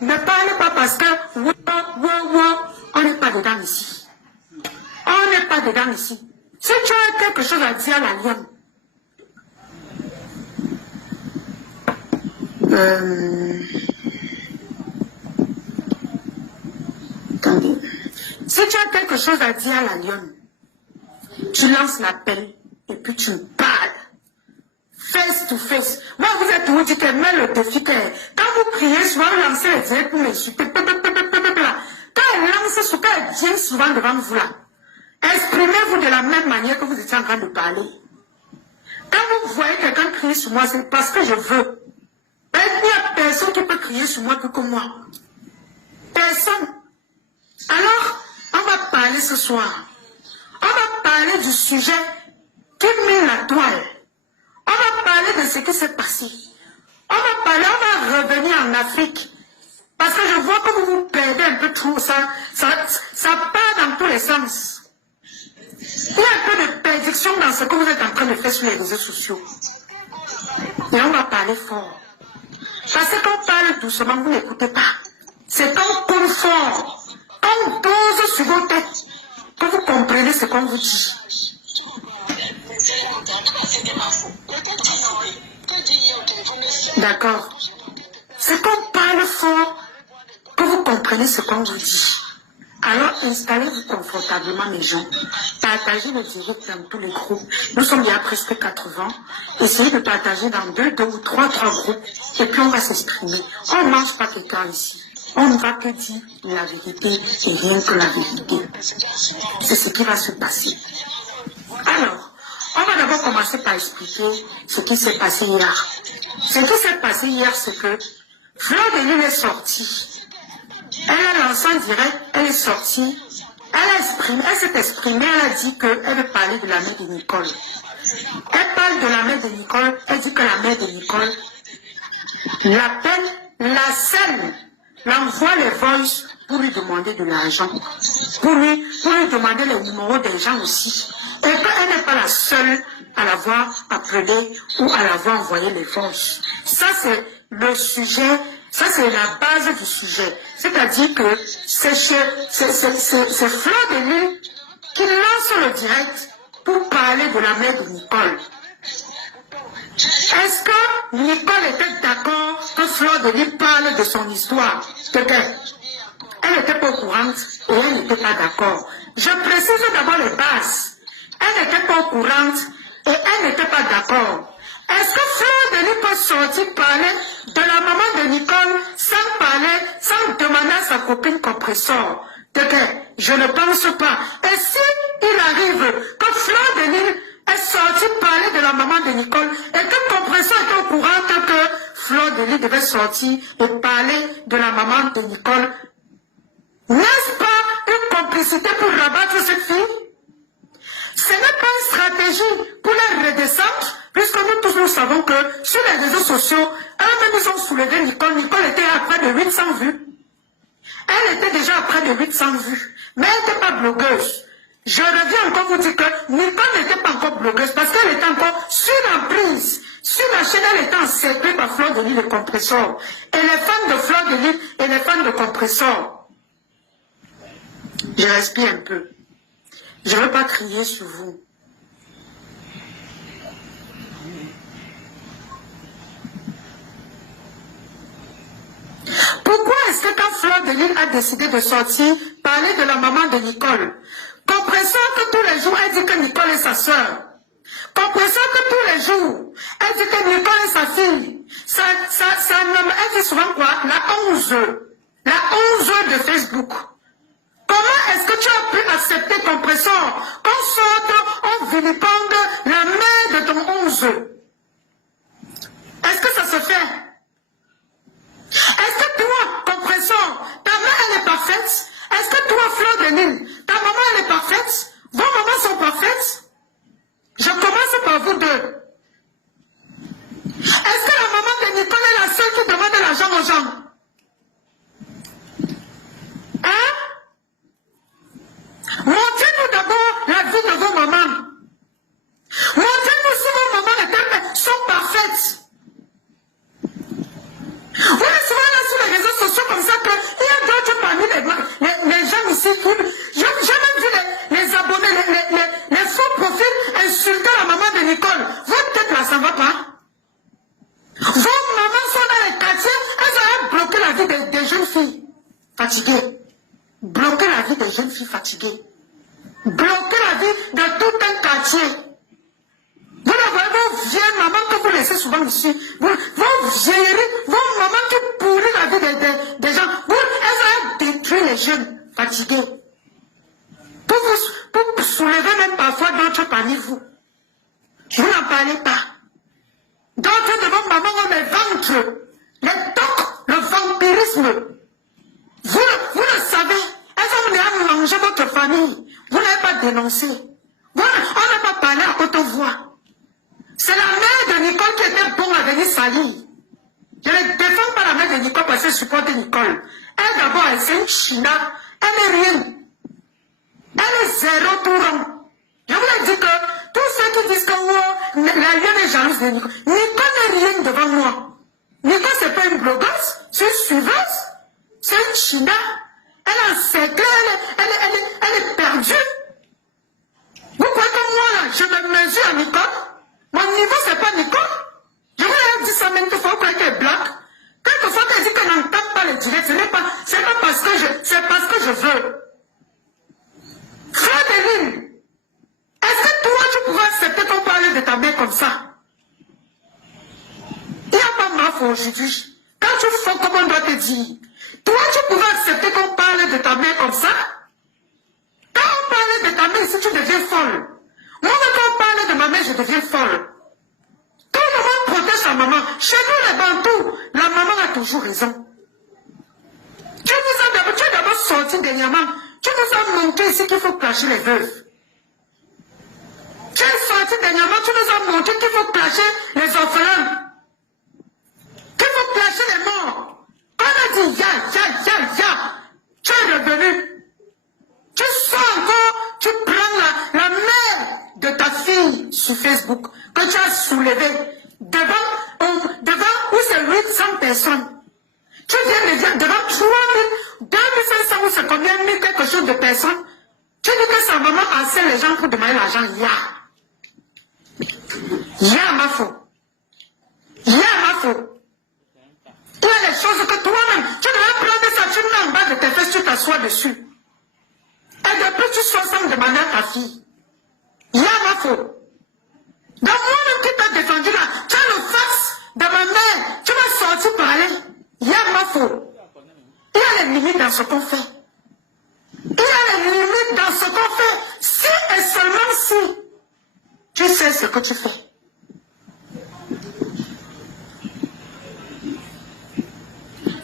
ne parle pas parce que on n'est pas dedans ici. On n'est pas dedans ici. Si tu as quelque chose à dire à la lionne, attendez. Si tu as quelque chose à dire à la lionne, tu lances l'appel et puis tu me parles. Face to face. Moi, vous êtes où? Tu te mets le défi. Quand vous criez, souvent, vous lancez les directs pour l'insulter. Quand elle lance, quand elle vient souvent devant vous là, exprimez-vous de la même manière que vous étiez en train de parler. Quand vous voyez quelqu'un crier sur moi, c'est parce que je veux. Il n'y a personne qui peut crier sur moi plus que moi. Personne. Alors, on va parler ce soir. On va parler du sujet qui met la toile. On va parler de ce qui s'est passé. On va revenir en Afrique. Parce que je vois que vous vous perdez un peu trop. Ça part dans tous les sens. Il y a un peu de perdition dans ce que vous êtes en train de faire sur les réseaux sociaux. Et on va parler fort. Parce que quand on parle doucement, vous n'écoutez pas. C'est quand on parle fort, quand on pose sur vos têtes, que vous comprenez ce qu'on vous dit. D'accord. C'est qu'on parle fort que vous comprenez ce qu'on vous dit. Alors installez-vous confortablement mes gens. Partagez le direct dans tous les groupes. Nous sommes il y a presque 80. Essayez de partager dans deux ou trois groupes. Et puis on va s'exprimer. On ne mange pas quelqu'un ici. On ne va que dire la vérité et rien que la vérité. C'est ce qui va se passer. Alors, on va d'abord commencer par expliquer ce qui s'est passé hier. Ce qui s'est passé hier, c'est que Fleur de Lune est sortie. Elle a lancé en direct, elle est sortie. Elle s'est exprimée, elle a dit qu'elle veut parler de la mère de Nicole. Elle parle de la mère de Nicole, elle dit que la mère de Nicole l'appelle, la scène, l'envoie les voices pour lui demander de l'argent, pour lui demander les numéros des gens aussi. Et qu'elle n'est pas la seule à l'avoir appelé ou à l'avoir envoyé les voices. Ça, c'est le sujet, ça, c'est la base du sujet. C'est-à-dire que c'est Fleur de Lune qui lance le direct pour parler de la mère de Nicole. Est-ce que Nicole était d'accord que Fleur de Lune parle de son histoire? Elle n'était pas au courant et elle n'était pas d'accord. Je précise d'abord les bases. Elle n'était pas au courant et elle n'était pas d'accord. Est-ce que Fleur de Lune peut sortir parler de la maman de Nicole sans parler, sans demander à sa copine compresseur? Je ne pense pas. Et si il arrive que Fleur de Lune est sortie parler de la maman de Nicole et que compresseur était au courant que Fleur de Lune devait sortir et parler de la maman de Nicole, n'est-ce pas une complicité pour rabattre cette fille? Ce n'est pas une stratégie pour la redescendre, puisque nous tous nous savons que sur les réseaux sociaux, eux-mêmes ils ont soulevé Nicole. Nicole était à près de 800 vues. Elle était déjà à près de 800 vues. Mais elle n'était pas blogueuse. Je reviens encore vous dire que Nicole n'était pas encore blogueuse parce qu'elle était encore sur l'emprise. Sur la chaîne, elle était encerclée par Fleur de Lune et Compresseur. Et les fans de Fleur de Lune et les fans de Compresseur. Je respire un peu. Je ne veux pas crier sur vous. Pourquoi est-ce que quand Fleur de Lune a décidé de sortir, parler de la maman de Nicole, Compresseur que tous les jours, elle dit que Nicole est sa soeur. Compresseur que tous les jours, elle dit que Nicole est sa fille. Elle dit souvent quoi? La 11 de Facebook. Comment est-ce que tu as pu accepter Compresseur qu'on sorte, on vilipende la mère de ton 11? Est-ce que ça se fait? Est-ce que toi, Compresseur, ta mère elle est parfaite? Est-ce que toi, Fleur de Lune, ta maman elle est parfaite? Vos mamans sont parfaites? Je commence par vous deux. Est-ce que la maman de Nicole est la seule qui demande de l'argent aux gens? Hein? Montrez-nous d'abord la vie de vos mamans. Montrez-nous si vos mamans sont parfaites. Vous êtes souvent là sur les réseaux sociaux des jeunes filles fatiguées. Bloquer la vie des jeunes filles fatiguées. Bloquer la vie de tout un quartier. Vous ne voyez vos vieilles mamans que vous laissez souvent ici. Vos vieilleries, vos mamans qui pourrissent la vie des gens. Elles ont détruit les jeunes fatigués. Pour soulever même parfois d'autres parmi vous. Vous n'en parlez pas. D'autres de vos mamans ont les ventres, les tocs, le vampirisme. Vous le savez. Elles ont mené à manger votre famille. Vous n'avez pas dénoncé. On n'a pas parlé à haute voix. C'est la mère de Nicole qui était bonne à venir salir. Je ne défends pas la mère de Nicole parce qu'elle supporte Nicole. Elle d'abord, c'est une china. Elle n'est rien. Elle est zéro tout rond. Je vous ai dit que tous ceux qui disent que la lionne est jalouse de Nicole. Nicole n'est rien devant moi. Nicole, c'est pas une blogueuse, c'est une suiveuse. C'est une china. Elle a un secret, elle est perdue. Vous croyez que moi, là, je me mesure à Nicole? Mon niveau, c'est pas Nicole. Je vous l'ai dit ça même fois, vous croyez qu'elle est blague. Quelquefois, qu'elle dit qu'elle n'entend pas les directs, c'est pas parce que je veux. Frère de Lune, est-ce que toi, tu pourrais accepter qu'on parle de ta mère comme ça? Il n'y a pas ma foi aujourd'hui. Quand tu fais comme on doit te dire, toi, tu pourrais accepter qu'on parle de ta mère comme ça? Quand on parle de ta mère, si tu deviens folle. Moi, quand on parle de ma mère, je deviens folle. Quand maman protège sa maman, chez nous les Bantous, la maman a toujours raison. Tu es d'abord sorti dernièrement. Tu nous as montré ici qu'il faut clasher les veuves. Tu es sorti dernièrement, tu nous as montré qu'il faut clasher les orphelins. Qu'il faut clasher les morts. On a dit ya. Tu es revenu. Tu sors encore, tu prends la mère de ta fille sur Facebook que tu as soulevée devant où c'est 800 personnes. Tu viens de dire devant 3000, 2500 ou c'est combien mille quelque chose de personnes. Tu dis que sa maman harcèle les gens pour demander l'argent. Ya ma faute. Il y a des choses que toi-même, tu devrais prendre ça, tu mets en bas de tes fesses, tu t'assois dessus. Et depuis tu sois sans demander à ta fille. Il y a ma faute. Donc moi-même qui t'as défendu là, tu as le fax de ma mère, tu vas sortir parler. Il y a ma faute. Il y a les limites dans ce qu'on fait. Il y a les limites dans ce qu'on fait. Si et seulement si tu sais ce que tu fais.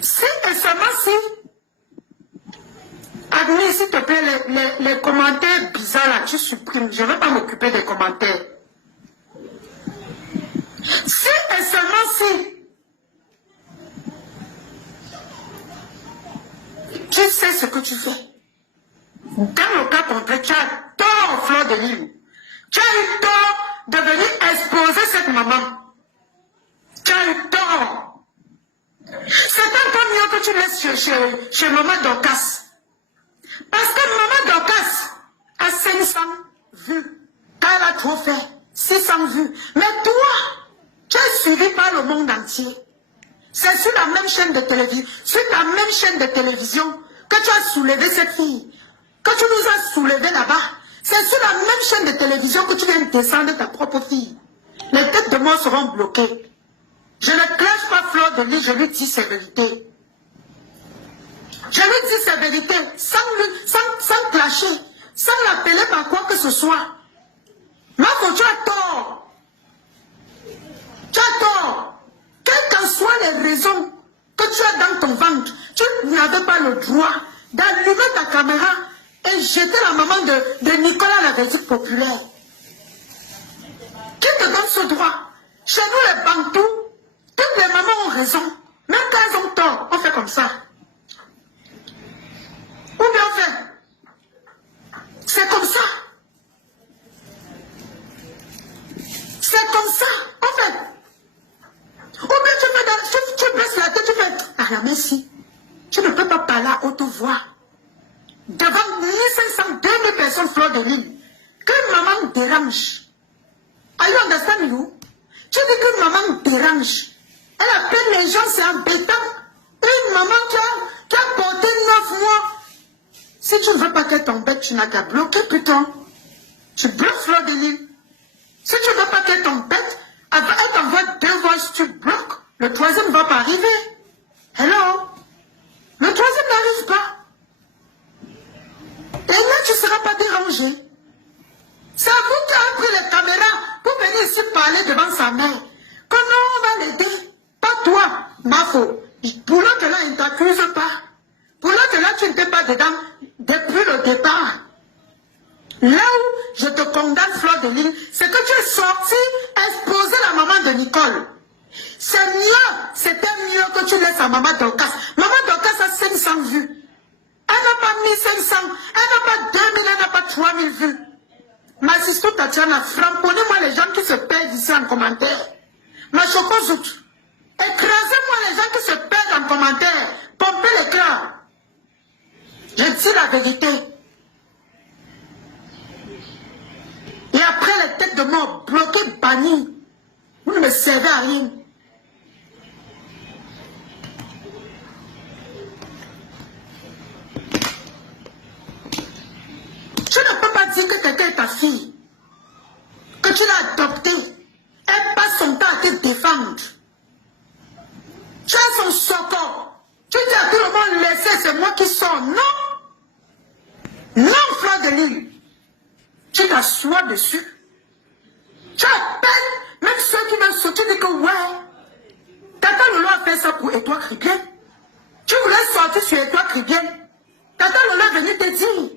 Si et seulement si. Admis, s'il te plaît, les commentaires bizarres là, tu supprimes. Je ne vais pas m'occuper des commentaires. Si et seulement si tu sais ce que tu fais. Dans le cas contraire, tu as tort, Fleur de Lune. Tu as eu tort de venir exposer cette maman. Tu as eu tort. C'est encore mieux que tu laisses chez maman Dorcas. Parce que maman Dorcas a 500 vues. Quand elle a trop fait, 600 vues. Mais toi, tu es suivi par le monde entier. C'est sur la même chaîne de télévision, que tu as soulevé cette fille. Que tu nous as soulevé là-bas. C'est sur la même chaîne de télévision que tu viens descendre ta propre fille. Les têtes de mort seront bloquées. Je ne clash pas Fleur de Lys, je lui dis ses vérités. Je lui dis ses vérités, sans clasher, sans l'appeler par quoi que ce soit. Marco, tu as tort. Tu as tort. Quelles qu'en soient les raisons que tu as dans ton ventre, tu n'avais pas le droit d'allumer ta caméra et jeter la maman de Nicolas à la verdict populaire. Qui te donne ce droit? Chez nous les Bantous, toutes les mamans ont raison. Même quand elles ont tort, on fait comme ça. Ou bien on fait. C'est comme ça. C'est comme ça. On fait. Ou bien tu baisses la tête, tu fais. Ah la merci. Tu ne peux pas parler à haute voix. Devant 1500, 2000 personnes Fleur de Lys. Qu'une maman dérange. Are you understand you? Tu dis qu'une maman dérange. Elle appelle les gens, c'est embêtant. Une maman qui a tu ne veux pas qu'elle t'embête, tu n'as qu'à bloquer, putain. Tu bloques Fleur de Lys. Si tu ne veux pas qu'elle t'embête, elle t'envoie 2 voices, tu bloques. Le 3e ne va pas arriver. Hello? Le 3e n'arrive pas. Et là, tu ne seras pas dérangé. C'est à vous qui avez pris les caméras pour venir ici parler devant sa mère. Comment on va l'aider? Pas toi, Mafo. Pour l'autre là, il ne t'accuse pas. Pour l'autre là, tu n'étais pas dedans depuis le départ. Là où je te condamne, Fleur de Lys, c'est que tu es sorti exposer la maman de Nicole. C'est mieux, c'était mieux que tu laisses à maman Dorcas. Maman Dorcas a 500 vues. Elle n'a pas 1500, elle n'a pas 2000, elle n'a pas 3000 vues. Ma sister Tatiana, frapponnez-moi les gens qui se perdent ici en commentaire. Ma chocozout, écrasez-moi les gens qui se perdent en commentaire. Pompez l'écran. Je dis la vérité. Et après les têtes de mort bloquées, bannies, vous ne me servez à rien. Tu ne peux pas dire que quelqu'un est ta fille, que tu l'as adoptée. Elle passe son temps à te défendre. Tu as son socor. Tu dis à tout le monde, laissez, c'est moi qui sors. Non. Non, Fleur de Lys. Tu t'assois dessus. Tu appelles, même ceux qui veulent sortir, tu dis que ouais. Tata Lolo a fait ça pour Étoile Chrétienne. Tu voulais sortir sur Étoile Chrétienne. Tata Lolo est venu te dire.